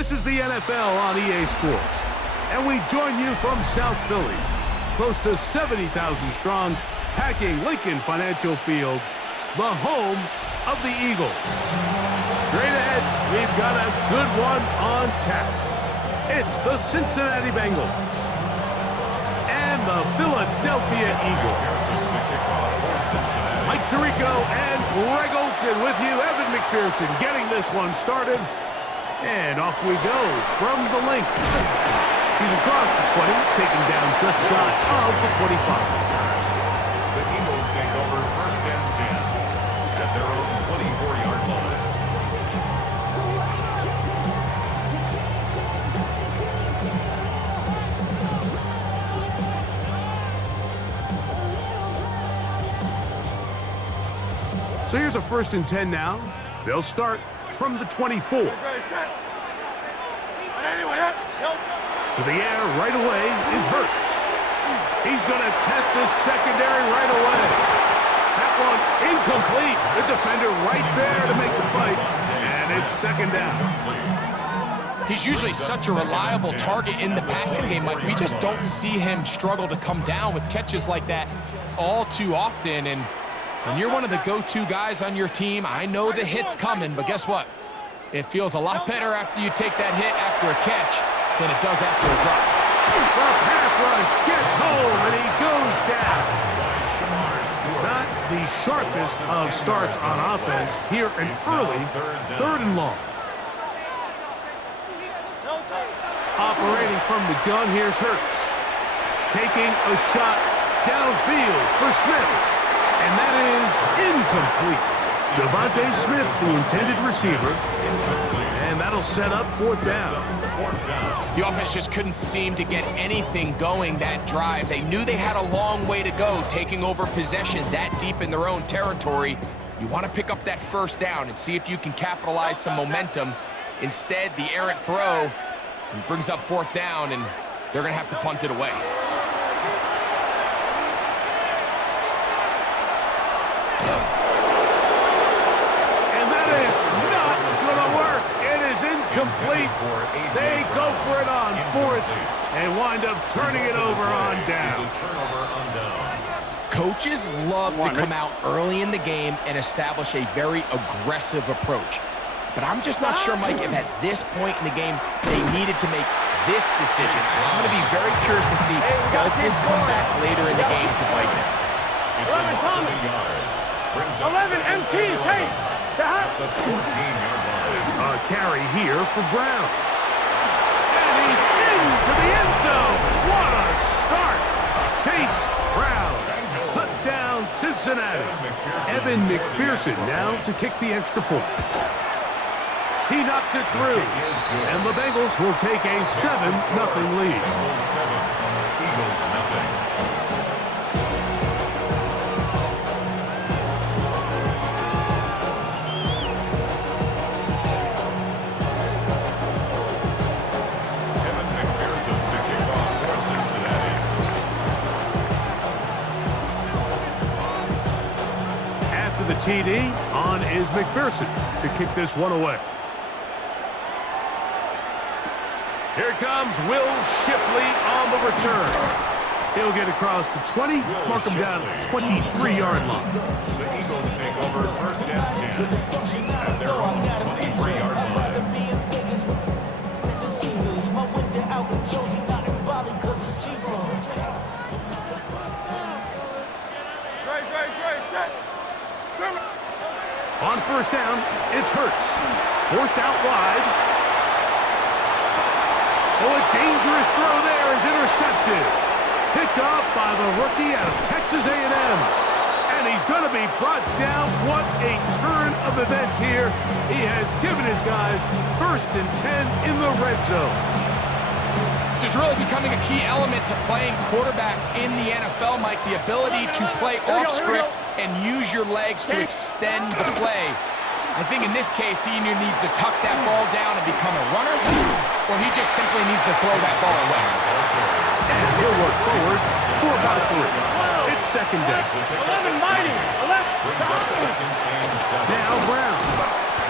This is the NFL on EA Sports, and we join you from South Philly, close to 70,000 strong, packing Lincoln Financial Field, the home of the Eagles. Straight ahead, we've got a good one on tap. It's the Cincinnati Bengals and the Philadelphia Eagles. Mike Tirico and Greg Olsen with you. Evan McPherson getting this one started. And off we go from the link. He's across the 20, taking down just shy of the 25. The Eagles take over first and 10 at their own 24-yard line. So here's a first and 10 now. They'll start from the 24. To the air right away is Hurts. He's going to test this secondary right away. That one incomplete. The defender right there to make the fight. And it's second down. He's usually such a reliable target in the passing game. Like, we just don't see him struggle to come down with catches like that all too often. And when you're one of the go-to guys on your team, I know the hit's coming, but guess what? It feels a lot better after you take that hit after a catch than it does after a drop. The pass rush gets home, and he goes down. Not the sharpest of starts on offense here an early third and long. Operating from the gun, here's Hurts. Taking a shot downfield for Smith. And that is incomplete. Devontae Smith, the intended receiver. And that'll set up fourth down. The offense just couldn't seem to get anything going that drive. They knew they had a long way to go, taking over possession that deep in their own territory. You want to pick up that first down and see if you can capitalize some momentum. Instead, the errant throw brings up fourth down, and they're going to have to punt it away. Complete. They go for it on fourth and wind up turning it over on down. Coaches love to come out early in the game and establish a very aggressive approach. But I'm just not sure, Mike, if at this point in the game they needed to make this decision. I'm going to be very curious to see, does this come back later in the game to bite them? 11 MT, take the 14-yard line. A carry here for Brown. And he's into the end zone. What a start. Chase Brown. Touchdown, Cincinnati. Evan McPherson now to kick the extra point. He knocks it through. And the Bengals will take a 7-0 lead. Eagles nothing. TD, on is McPherson to kick this one away. Here comes Will Shipley on the return. He'll get across the 20, mark him down at the 23-yard line. The Eagles take over first and 10 at their own 23-yard line. On first down, it's Hurts. Forced out wide. Oh, a dangerous throw there is intercepted. Picked off by the rookie out of Texas A&M. And he's going to be brought down. What a turn of events here. He has given his guys first and 10 in the red zone. This is really becoming a key element to playing quarterback in the NFL, Mike. The ability to play off script and use your legs to extend the play. I think in this case, he either needs to tuck that ball down and become a runner, or he just simply needs to throw that ball away. And he'll work forward for about 3. It's second down. 11 mighty. Now Brown.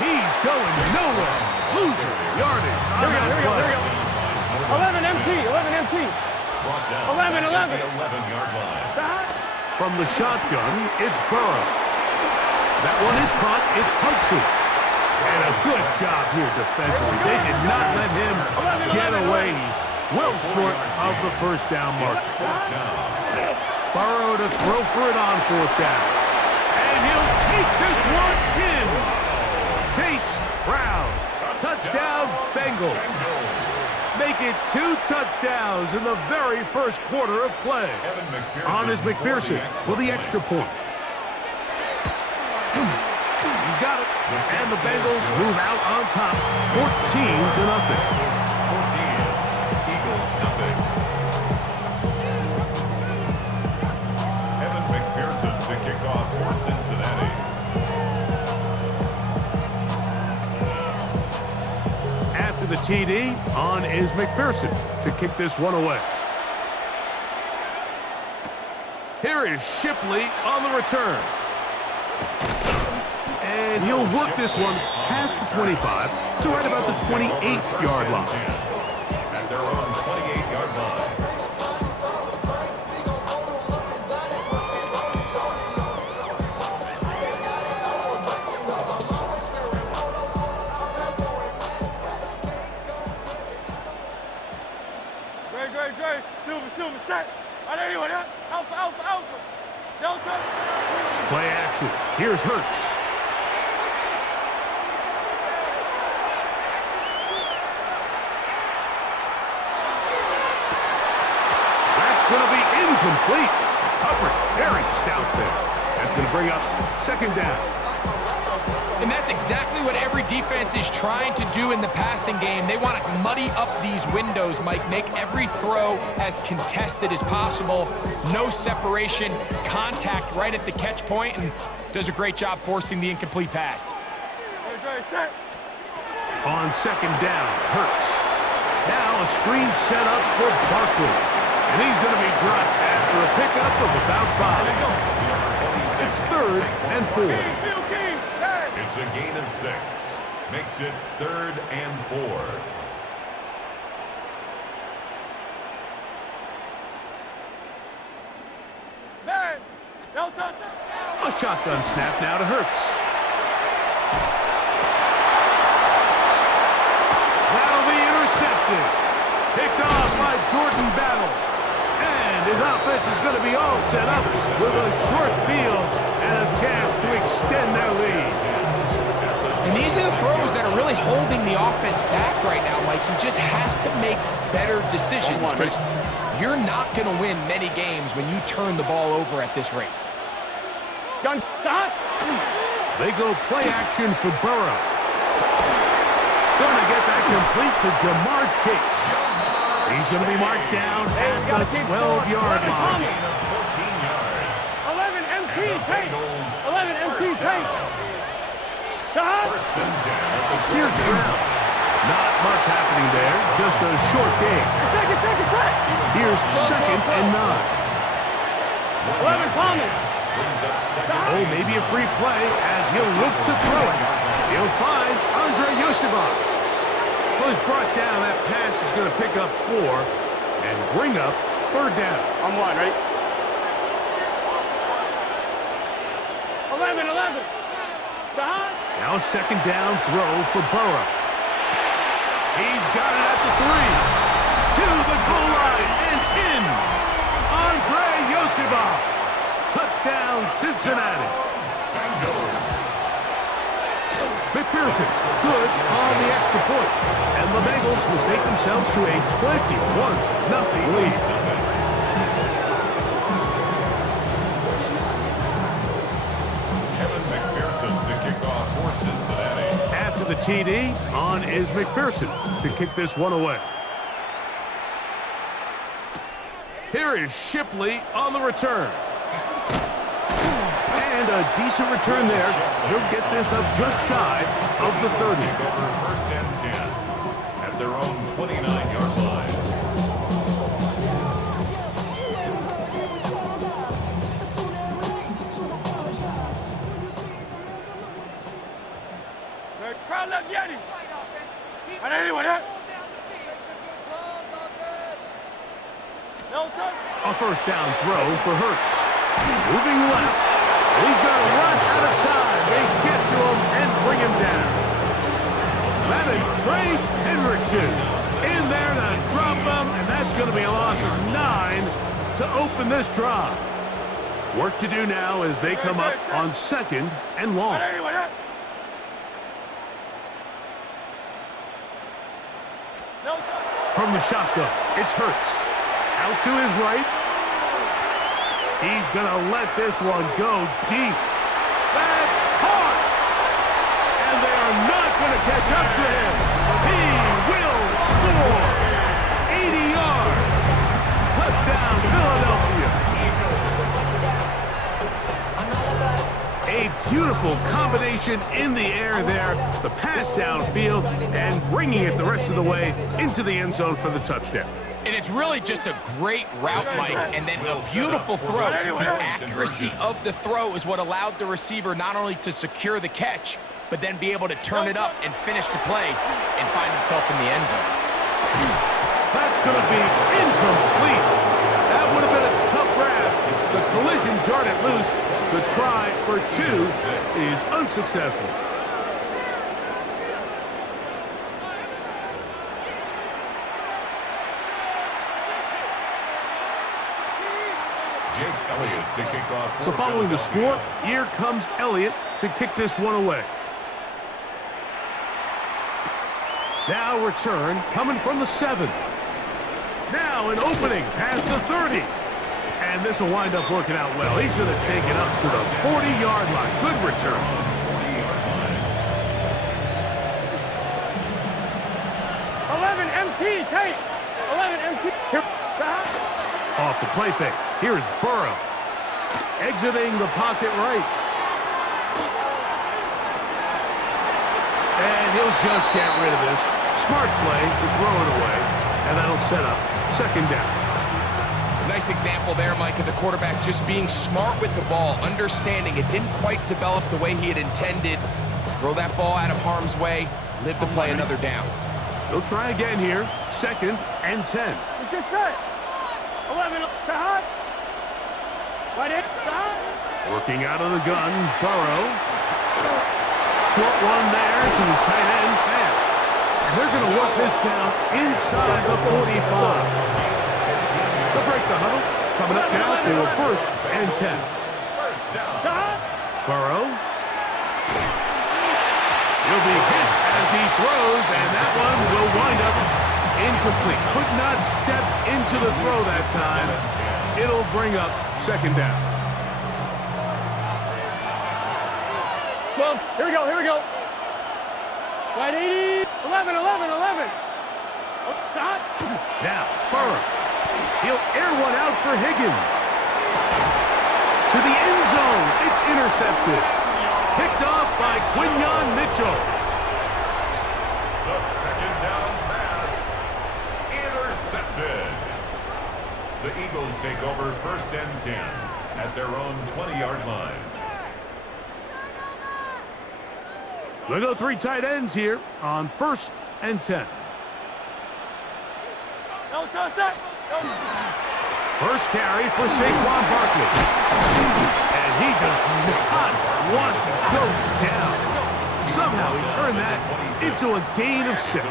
He's going nowhere. Losing yardage on Here that we go, play. here we go. 11 MT, 11 MT. Brought down 11, 11. at the 11-yard line. From the shotgun, it's Burrow. That one is caught. It's Hudson. And a good job here defensively. They did not let him get away. He's well short of the first down marker. Burrow to throw for it on fourth down. And he'll take this one in. Chase Brown. Touchdown, Bengals. Make it 2 touchdowns in the very first quarter of play. On is McPherson for the extra point. He's got it. And the Bengals move out on top, 14-0. 14, Eagles nothing. Evan McPherson to kick off for Cincinnati. After the TD, on is McPherson to kick this one away. Here is Shipley on the return. And he'll work this one past the 25 to right about the 28-yard line. At their own 28-yard line. Great. Silver, set. Right anyway, Alpha. Delta. Play action. Here's Hurts. That's going to be incomplete. Coverage very stout there. That's going to bring up second down. And that's exactly what every defense is trying to do in the passing game. They want to muddy up these windows, Mike, make every throw as contested as possible. No separation, contact right at the catch point, and does a great job forcing the incomplete pass. Set. On second down, Hurts. Now a screen set up for Barkley. And he's going to be dropped after a pickup of about 5. It's 3rd and 4. It's a gain of 6. Makes it 3rd and 4. A shotgun snap now to Hurts. That'll be intercepted. Picked off by Jordan Battle. And his offense is going to be all set up with a short field and a chance to extend their lead. And these are the throws that are really holding the offense back right now, Mike. He just has to make better decisions because you're not going to win many games when you turn the ball over at this rate. Gun shot. They go play action for Burrow. Going to get that complete to Jamar Chase. He's going to be marked down at the 12-yard line. 14 yards. 11 MT tape. 11 MT tape. First and 10. Here's Brown. Not much happening there, just a short game. Second. Here's 2nd and 9. 11 Thomas. Oh, maybe a free play as he'll look to throw it. He'll find Andre Yosibas. Well, he's brought down. That pass is going to pick up 4 and bring up 3rd down. I'm one, right? 11. Now a second down throw for Burrow. He's got it at the 3. To the goal line and in. Andre Yosibas. Touchdown, Cincinnati. McPherson, good on the extra point. And the Bengals will take themselves to a 21-0 lead. Kevin McPherson to kick off for Cincinnati. After the TD, on is McPherson to kick this one away. Here is Shipley on the return. And a decent return there. He'll get this up just shy of the 30. First and 10 at their own 29-yard line. A first down throw for Hurts. Moving left. He's going to run out of time. They get to him and bring him down. That is Trey Hendrickson in there to drop him, and that's going to be a loss of 9 to open this drive. Work to do now as they come up on 2nd and long. From the shotgun, it's Hurts. Out to his right. He's going to let this one go deep. That's caught. And they are not going to catch up to him. He will score. 80 yards. Touchdown, Philadelphia. A beautiful combination in the air there. The pass downfield and bringing it the rest of the way into the end zone for the touchdown. And it's really just a great route, Mike, and then a beautiful throw. The accuracy of the throw is what allowed the receiver not only to secure the catch, but then be able to turn it up and finish the play and find himself in the end zone. That's going to be incomplete. That would have been a tough grab. The collision jarred it loose. The try for 2 is unsuccessful. To kick off. So following the score, here comes Elliott to kick this one away. Now return coming from the 7. Now an opening past the 30. And this will wind up working out well. He's going to take it up to the 40-yard line. Good return. 11 MT, tight. 11 MT. Here. Off the play fake. Here's Burrow. Exiting the pocket right. And he'll just get rid of this. Smart play to throw it away. And that'll set up 2nd down. Nice example there, Mike, of the quarterback just being smart with the ball, understanding it didn't quite develop the way he had intended. Throw that ball out of harm's way, live to play another down. He'll try again here. 2nd and 10. Let's get set. 11, Sahad. Right in, Sahad. Working out of the gun, Burrow. Short one there to his tight end, Fant. And they're going to work this down inside the 45. They'll break the huddle. Coming up now for 1st and 10. Burrow. He'll be hit as he throws, and that one will wind up incomplete. Could not step into the throw that time. It'll bring up 2nd down. Well, here we go, here we go. Right 80, 11, 11, 11. Oh, Sahad. Now, Burrow. He'll air one out for Higgins. To the end zone. It's intercepted. Picked off by Quinyon Mitchell. The 2nd down pass. Intercepted. The Eagles take over 1st and 10 at their own 20-yard line. We'll go 3 tight ends here on 1st and 10. First carry for Saquon Barkley. And he does not want to go down. Somehow he turned that into a gain of 6.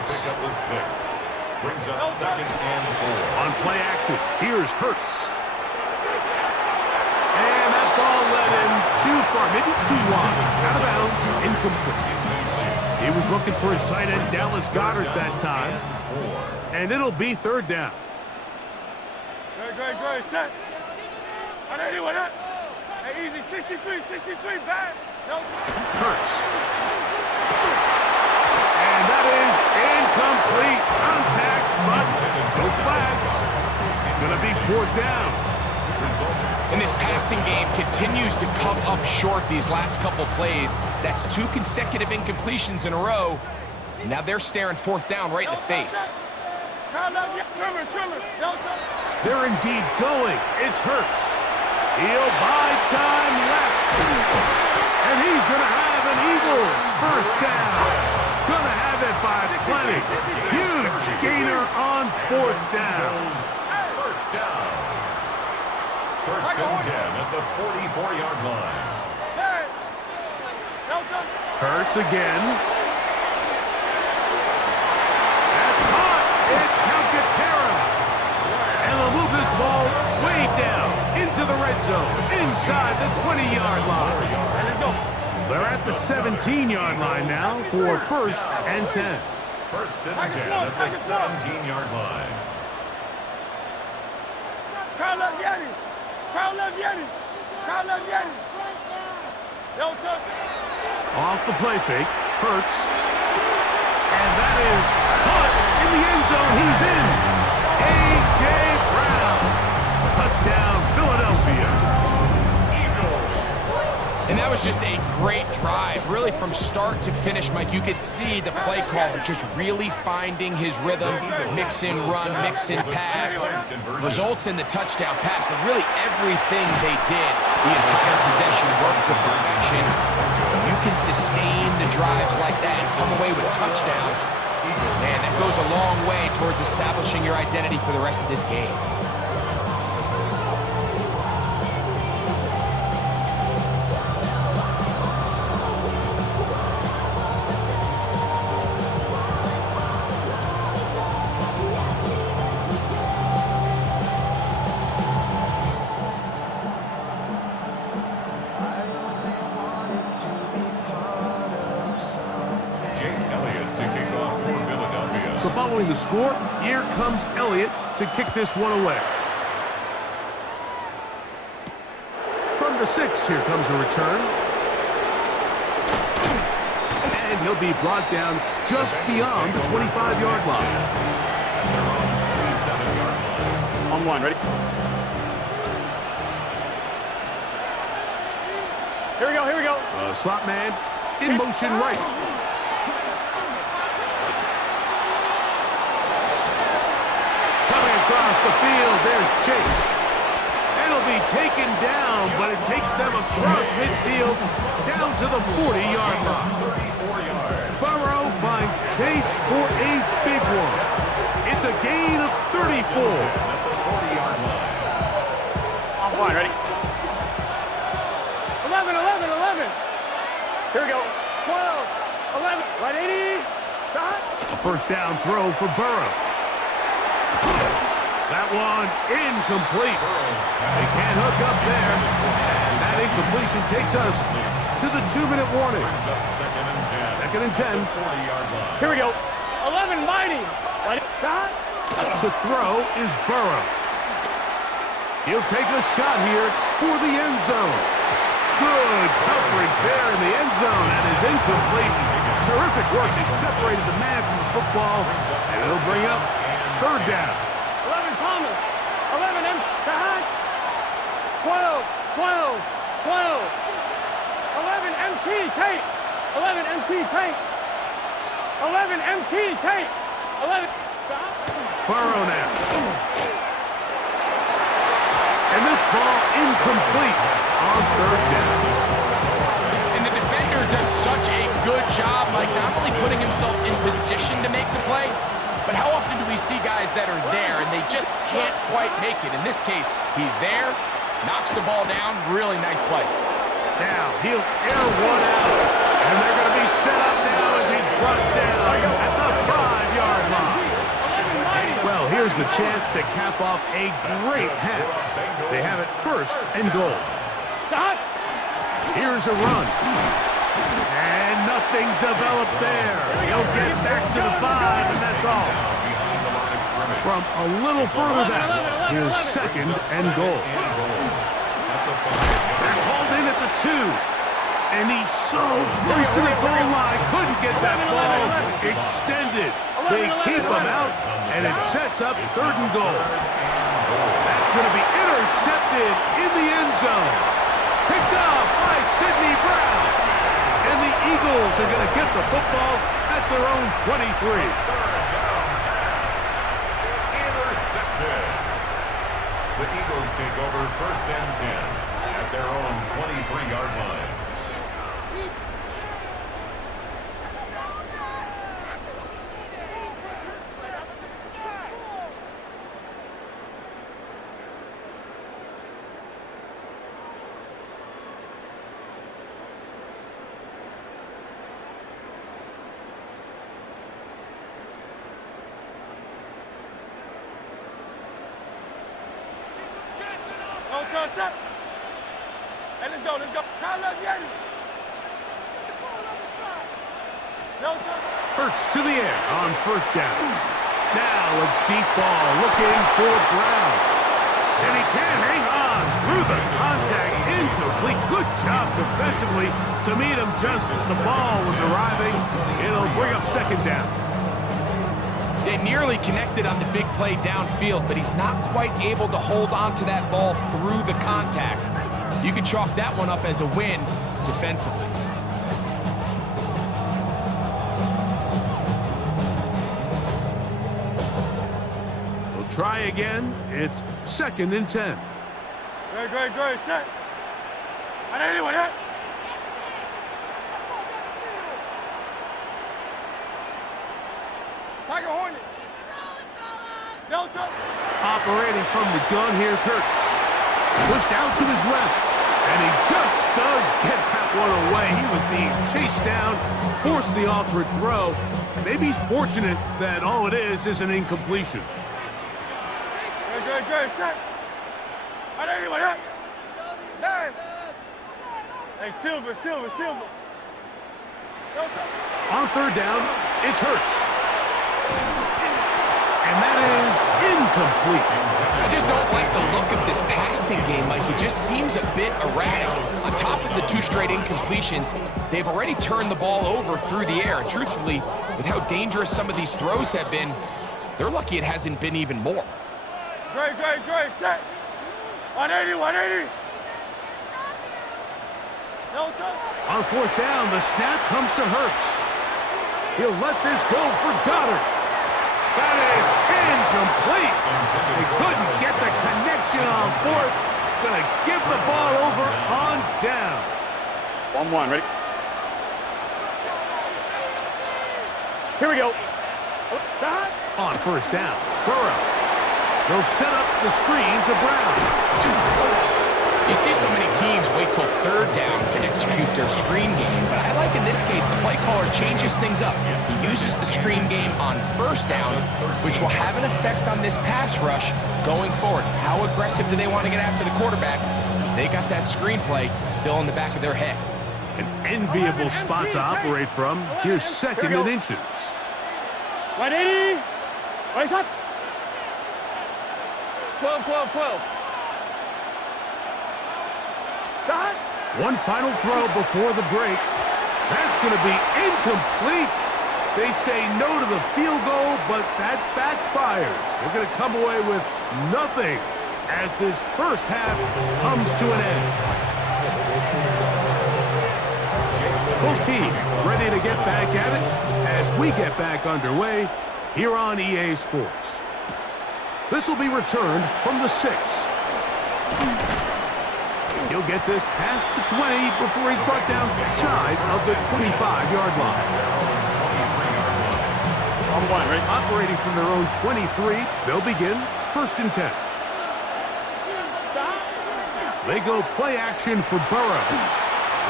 Brings up 2nd and 4. On play action, here's Hurts. And that ball led him too far, maybe too wide. Out of bounds, incomplete. He was looking for his tight end, Dallas Goedert, that time. And it'll be 3rd down. Great, set. Hey, easy, 63, back. No. Hurts. And that is incomplete. Contact, but no flags. It's going to be 4th down. And this passing game continues to come up short these last couple plays. That's 2 consecutive incompletions in a row. Now they're staring 4th down right in the face. They're indeed going. It's Hurts. He'll buy time left. And he's going to have an Eagles 1st down. Going to have it by plenty. Huge gainer on 4th down. 1st down. First and 10 at the 44-yard line. Hurts again. That's hot. It's Calcaterra. And they'll move this ball way down into the red zone, inside the 20-yard line. They're at the 17-yard line now for first and 10. First and 10 at the 17-yard line. Off the play fake, Hurts. And that is caught in the end zone. He's in. A.J. Brown. Touchdown, Philadelphia. And that was just a great drive. Really from start to finish, Mike, you could see the play caller just really finding his rhythm. Mix in run, mix in pass. Results in the touchdown pass, but really everything they did, the entire possession worked to perfection. You can sustain the drives like that and come away with touchdowns. Man, that goes a long way towards establishing your identity for the rest of this game. So following the score, here comes Elliott to kick this one away. From the 6, here comes a return. And he'll be brought down just beyond the 25-yard line. On one, ready? Here we go, here we go. Slot man in motion right. Across the field, there's Chase. It'll be taken down, but it takes them across midfield down to the 40-yard line. Burrow finds Chase for a big one. It's a gain of 34. On one, ready? 11, 11, 11. Here we go. 12, 11, right 80. Shot. A first down throw for Burrow. That one incomplete. They can't hook up there. And that incompletion takes us to the 2-minute warning. Second and 10. Here we go. 11 mighty. Shot. To throw is Burrow. He'll take a shot here for the end zone. Good coverage there in the end zone. That is incomplete. Terrific work. They separated the man from the football. And it'll bring up third down. 11 Thomas. 11 M. Shot. 12, 12, 12. 11 MT Tate. 11 MT Tate. 11 MT Tate. 11. Burrow now. And this ball incomplete on third down. And the defender does such a good job, like not only putting himself in position to make the play, but how often do we see guys that are there and they just can't quite make it? In this case, he's there, knocks the ball down, really nice play. Now, he'll air one out, and they're going to be set up now as he's brought down at the 5-yard line. Well, here's the chance to cap off a great half. They have it first and goal. Here's a run. And nothing developed there. He'll get back to the 5, and that's all. From a little further back, here's second and goal. That's hauled in at the 2. And he's so close to the goal line. Couldn't get that ball extended. They keep him out, and it sets up third and goal. That's going to be intercepted in the end zone. Picked off by Sidney Brown. And the Eagles are going to get the football at their own 23. Intercepted. The Eagles take over first and 10 at their own 23-yard line. on set. Hey, let's go, let's go. Kyle left, Yeti. No touch. Hurts to the air on first down. Now a deep ball looking for Brown. And he can't hang on through the contact. Incomplete. Good job defensively to meet him just as the ball was arriving. It'll bring up second down. They nearly connected on the big play downfield, but he's not quite able to hold on to that ball through the contact. You can chalk that one up as a win defensively. We'll try again. It's 2nd and 10. Great, set. I need anyone hit. Tiger Hornet. No touch. Operating from the gun, here's Hurts. Pushed out to his left, and he just does get that one away. He was being chased down, forced the awkward throw. And maybe he's fortunate that all it is an incompletion. Great, set. I need anyone hit. Hey, Silver. No touch. On third down, it's Hurts. And that is incomplete. I just don't like the look of this passing game, Mike. It just seems a bit erratic. On top of the 2 straight incompletions, they've already turned the ball over through the air. And truthfully, with how dangerous some of these throws have been, they're lucky it hasn't been even more. Great, set. 180. No touch. On fourth down, the snap comes to Hurts. He'll let this go for Goddard. That is incomplete. They couldn't get the connection on fourth. Gonna give the ball over on down. 1-1, ready? Here we go. On first down, Burrow. They'll set up the screen to Brown. You see so many teams wait till third down to execute their screen game, but I like in this case the play caller changes things up. He uses the screen game on first down, which will have an effect on this pass rush going forward. How aggressive do they want to get after the quarterback? Because they got that screen play still in the back of their head. An enviable spot to operate from. Here's 2nd and inches. 180. Race up. 12. One final throw before the break. That's going to be incomplete. They say no to the field goal, but that backfires. They're going to come away with nothing as this first half comes to an end. Both teams ready to get back at it as we get back underway here on EA Sports. This will be returned from the 6. He'll get this past the 20 before he's brought down shy of the 25-yard line. 1-1, right? Operating from their own 23, they'll begin 1st and 10. They go play action for Burrow.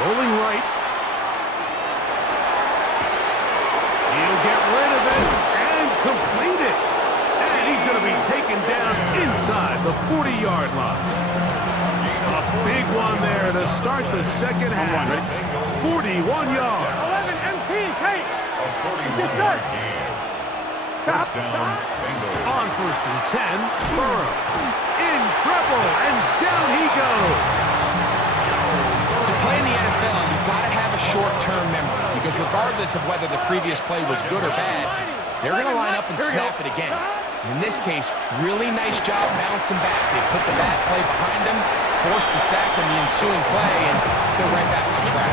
Rolling right. He'll get rid of it and complete it. And he's going to be taken down inside the 40-yard line. A big one there to start the second half. 41 yards. 11 MP, Kate. Yes, sir. First down, Bengals. On 1st and 10, Burrow. In trouble, and down he goes. To play in the NFL, you've got to have a short-term memory, because regardless of whether the previous play was good or bad, they're going to line up and snap it again. In this case, really nice job bouncing back. They put the bad play behind them, forced the sack in the ensuing play, and they're right back on track.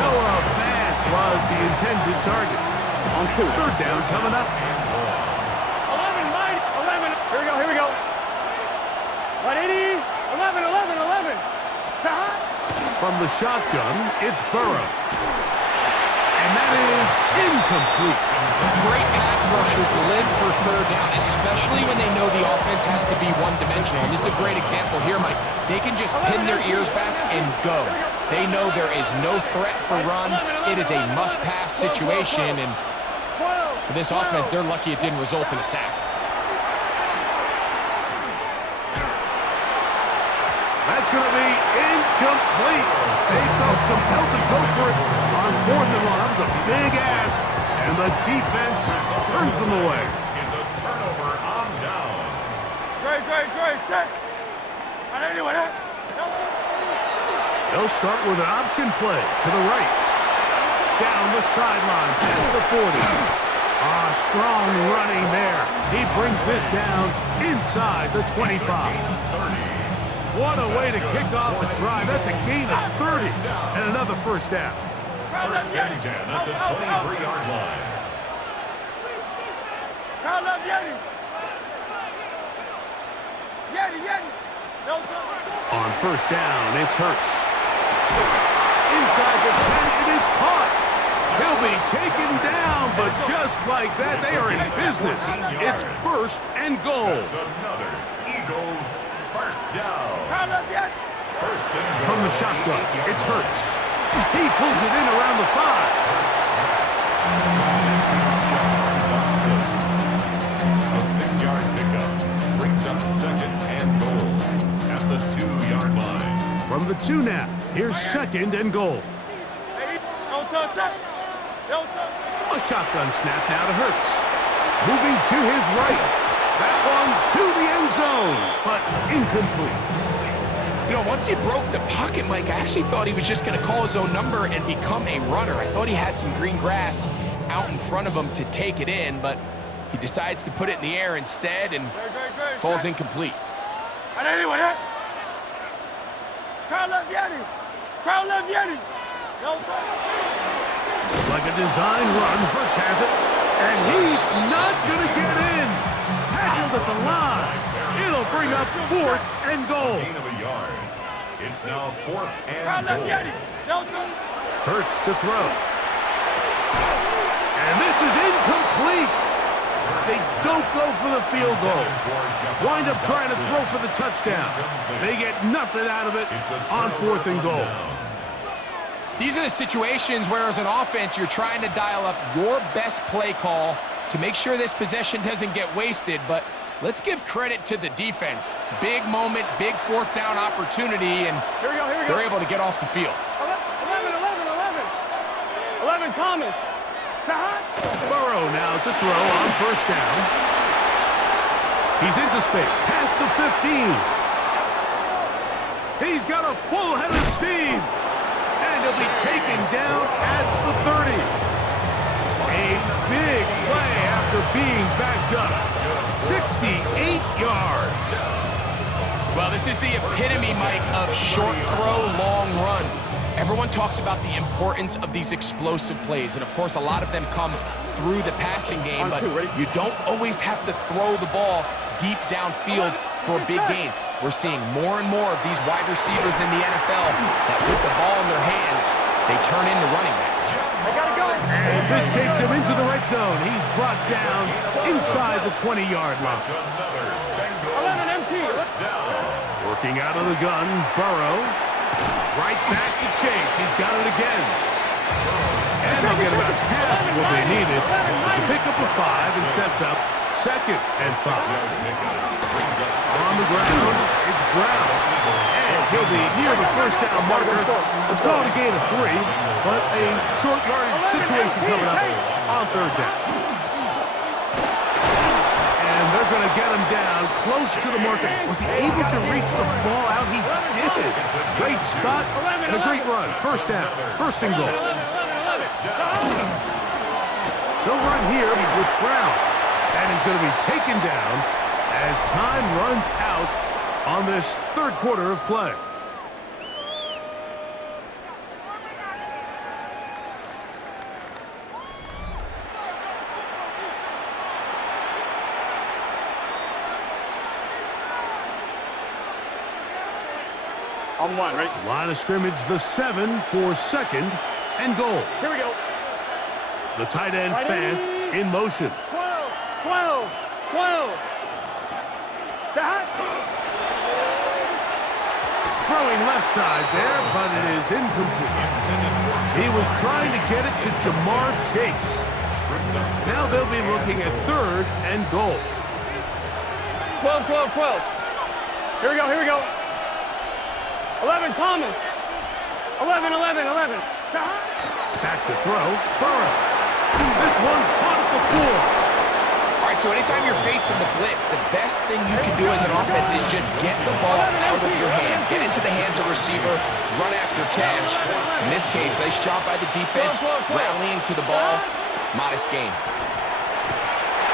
Noah Fant was the intended target. On 3rd down coming up. 11, Mike. 11. Here we go. 180. 11. From the shotgun, it's Burrow. And that is incomplete. Great pass rushers live for third down, especially when they know the offense has to be one-dimensional. And this is a great example here, Mike. They can just pin their ears back and go. They know there is no threat for run. It is a must-pass situation, and for this offense, they're lucky it didn't result in a sack. That's going to be incomplete. They felt compelled to go for it on 4th and long. That was a big ask, and the defense turns them away. Is a turnover on downs. Great, set. They'll start with an option play to the right. Down the sideline, past the 40. Strong running there. He brings this down inside the 25. What a way to kick off the drive. That's a gain of 30 and another first down. First and 10 at the 23-yard line. On first down, it's Hurts. Inside the 10, it is caught. He'll be taken down, but just like that, they are in business. It's first and goal. That's another Eagles first down. First and goal. From the shotgun, it's Hurts. He pulls it in around the 5. A 6-yard pickup brings up second and goal at the 2-yard line. From the 2 now, here's second and goal. A shotgun snap now to Hurts. Moving to his right. That one to the end zone, but incomplete. You know, once he broke the pocket, Mike, I actually thought he was just going to call his own number and become a runner. I thought he had some green grass out in front of him to take it in, but he decides to put it in the air instead and falls incomplete. Like a design run, Hurts has it, and he's not going to get in. Tackled at the line. It'll bring up 4th and goal. Gain of a yard. It's now 4th and goal. Hurts to throw. And this is incomplete. They don't go for the field goal. Wind up trying to throw for the touchdown. They get nothing out of it on 4th and goal. These are the situations where, as an offense, you're trying to dial up your best play call to make sure this possession doesn't get wasted, but let's give credit to the defense. Big moment, big 4th down opportunity, and they're able to get off the field. 11, Thomas. Burrow now to throw on first down. He's into space, past the 15. He's got a full head of steam. And he'll be taken down at the 30. A big play after being backed up. 68 yards. Well, this is the epitome, Mike, of short throw, long run. Everyone talks about the importance of these explosive plays, and of course a lot of them come through the passing game, but you don't always have to throw the ball deep downfield for a big gain. We're seeing more and more of these wide receivers in the NFL that with the ball in their hands, they turn into running backs. And this takes him into the red zone. He's brought down inside the 20-yard line. Working out of the gun, Burrow. Right back to Chase. He's got it again. And they'll get about half what they needed. It's a pickup of 5 and sets up second and 5. On the ground, it's Brown. And he'll be near the first down marker. Let's call it a gain of 3, but a short yardage situation coming up on 3rd down. And they're going to get him down close to the marker. Was he able to reach the ball out? He did. Great spot and a great run. First down, first and goal. They'll run here with Brown. And he's going to be taken down as time runs out on this 3rd quarter of play. On 1, right? Line of scrimmage, the 7 for second and goal. Here we go. The tight end, Fant, in motion. 12. Throwing left side there, but it is incomplete. He was trying to get it to Jamar Chase. Now they'll be looking at 3rd and goal. 12. Here we go. 11 Thomas. 11, 11, 11. Back to throw. Burrow. This one caught at the floor. All right, so anytime you're facing the blitz, the best thing you can do as an offense is just get the ball out of your hand, get into the hands of receiver, run after catch. In this case, nice job by the defense, rallying to the ball. Modest gain.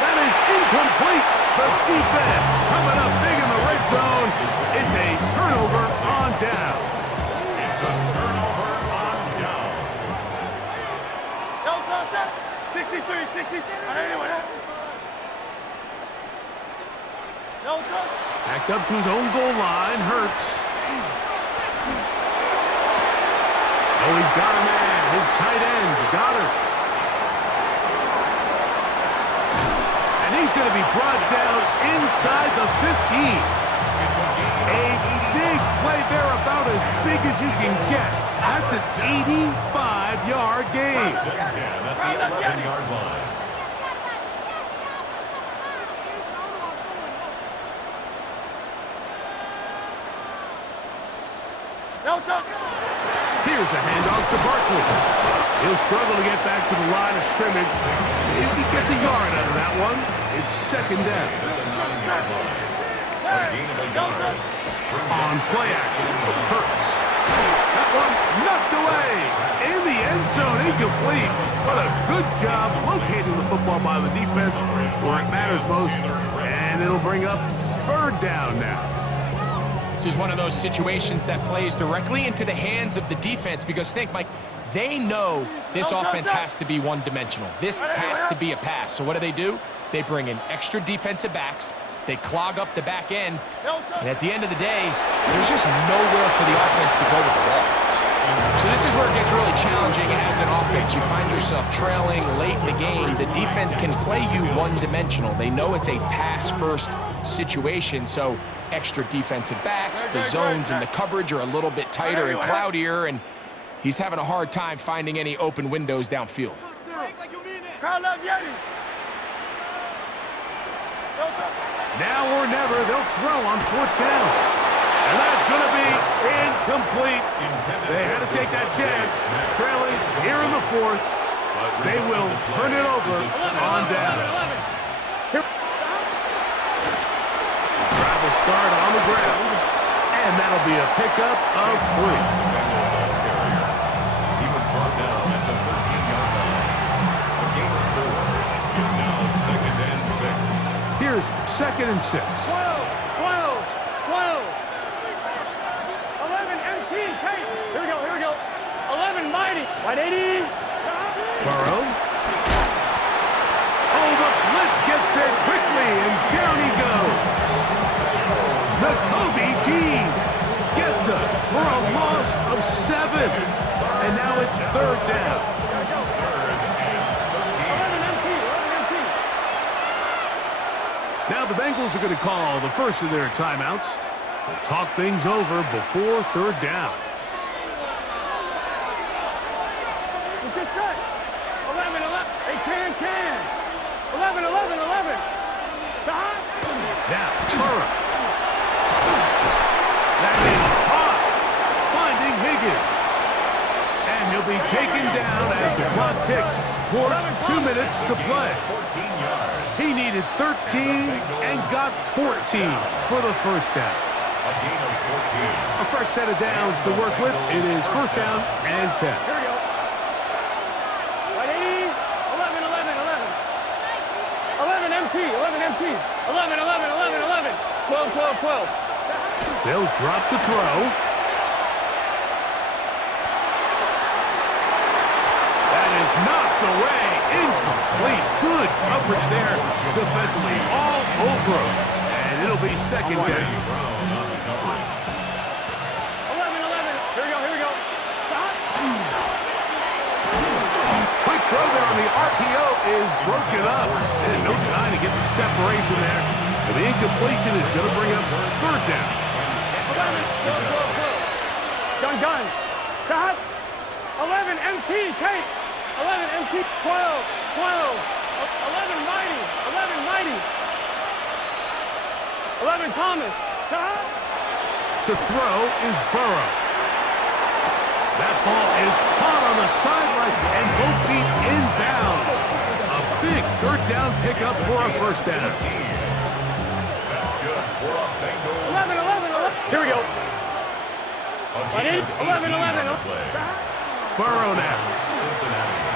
That is incomplete. The defense coming up big in the red zone. It's a turnover on down. It's a turnover on down. 63, 60. Backed up to his own goal line. Hurts. Oh, he's got a man. His tight end, Goddard. And he's going to be brought down inside the 15. A big play there, about as big as you can get. That's an 85-yard gain. First and 10 at the 11-yard line. Here's a handoff to Barkley. He'll struggle to get back to the line of scrimmage. Maybe he gets a yard out of that one. It's second down. On play action, Hurts. That one knocked away. In the end zone, incomplete. What a good job locating the football by the defense where it matters most. And it'll bring up third down now. This is one of those situations that plays directly into the hands of the defense because think, Mike, they know this offense has to be one-dimensional. This has to be a pass. So what do? They bring in extra defensive backs. They clog up the back end. And at the end of the day, there's just nowhere for the offense to go with the ball. So this is where it gets really challenging as an offense. You find yourself trailing late in the game. The defense can play you one-dimensional. They know it's a pass-first situation, so extra defensive backs, the zones and the coverage are a little bit tighter and cloudier, and he's having a hard time finding any open windows downfield. Now or never, they'll throw on fourth down. And that's going to be incomplete. They had to take that chance. Trailing here in the fourth. They will turn it over on down. Travel start on the ground. And that'll be a pickup of 3. He was brought down at the 13-yard line. A gain of 4. It's now second and 6. Here's second and 6. 12, 11 MT, Kate. Here we go. 11 Mighty. 180. Burrow. Oh, the blitz gets there quickly, and down he goes. Nakobe Dean gets it for a loss of 7. And now it's third down. 11 MT. Now the Bengals are going to call the first of their timeouts. They'll talk things over before third down. Let's get straight. 11. They can. 11. Now, Burrow. That is hot. Finding Higgins. And he'll be taken down as the clock ticks towards 2 minutes to play. 14 yards. He needed 13 and got 14 for the first down. A gain of 14. A fresh set of downs to work with. It is first down and 10. Here we go. 180. 11 MT. 11. 12. They'll drop to throw. That is knocked away. Incomplete. Good coverage there defensively. All over him. And it'll be second down. 11. Here we go. Quick throw there on the RPO is broken up. And no time to get the separation there. And the incompletion is going to bring up third down. 11. Gun. Stop. 11 MT. Kate. 11 MT. 12. 11 Mighty. 11 Thomas. Stop. To throw is Burrow. That ball is caught on the sideline and both feet inbounds. A big third down pickup for a first down. That's good for a Bengals. 11, 11, 11. Here we go. 11, 11. Burrow now. Cincinnati.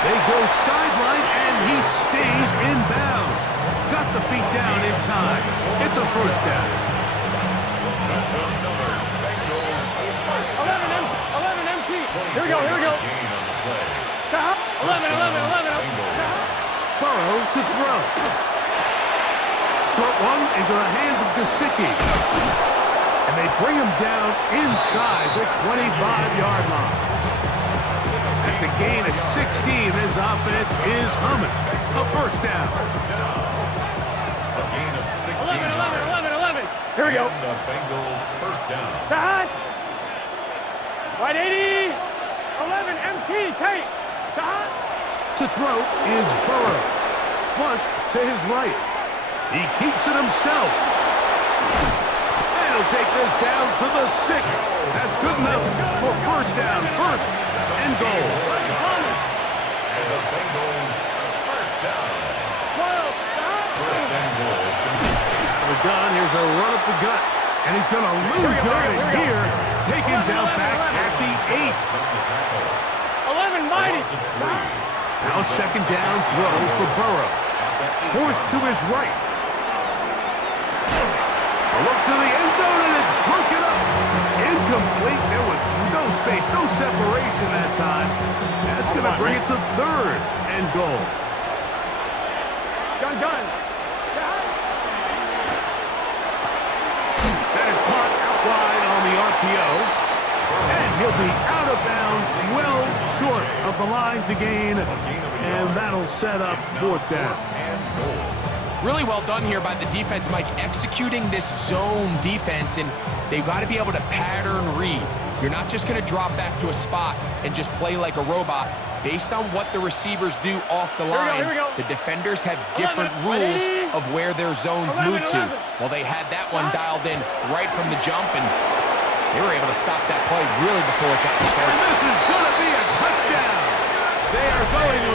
They go sideline, and he stays in bounds. Got the feet down in time. It's a first down. That's another Bengals first 11 empty. Here we go, here we go. gain on the play. 11, 11, 11. Burrow to throw. Short one into the hands of Gesicki. And they bring him down inside the 25-yard line. That's a gain of 16. This offense is humming. A first down. A gain of 16. 11. Here we go. And the Bengals first down. Side. Right 80. 11 empty. Tight. Side. To throw is Burrow. Flush to his right. He keeps it himself. And he'll take this down to the 6. That's good enough for first down. First and goal. And the Bengals first down. First and goal. Cincinnati. The gun, here's a run at the gut. And he's going to lose yardage here. Taken down back at the 8. 11 mighty. Now second down throw for Burrow. Forced to his right. A look to the end zone, and it's broken up. Incomplete. There was no space, no separation that time. That's going to bring it to third and goal. Gun. That is caught out wide on the RPO. And he'll be out of bounds, well short of the line to gain. And that'll set up fourth down. Really well done here by the defense, Mike, executing this zone defense, and they've got to be able to pattern read. You're not just going to drop back to a spot and just play like a robot. Based on what the receivers do off the line, the defenders have different rules of where their zones move to. Well, they had that one dialed in right from the jump, and they were able to stop that play really before it got started. And this is going to be a touchdown. They are going to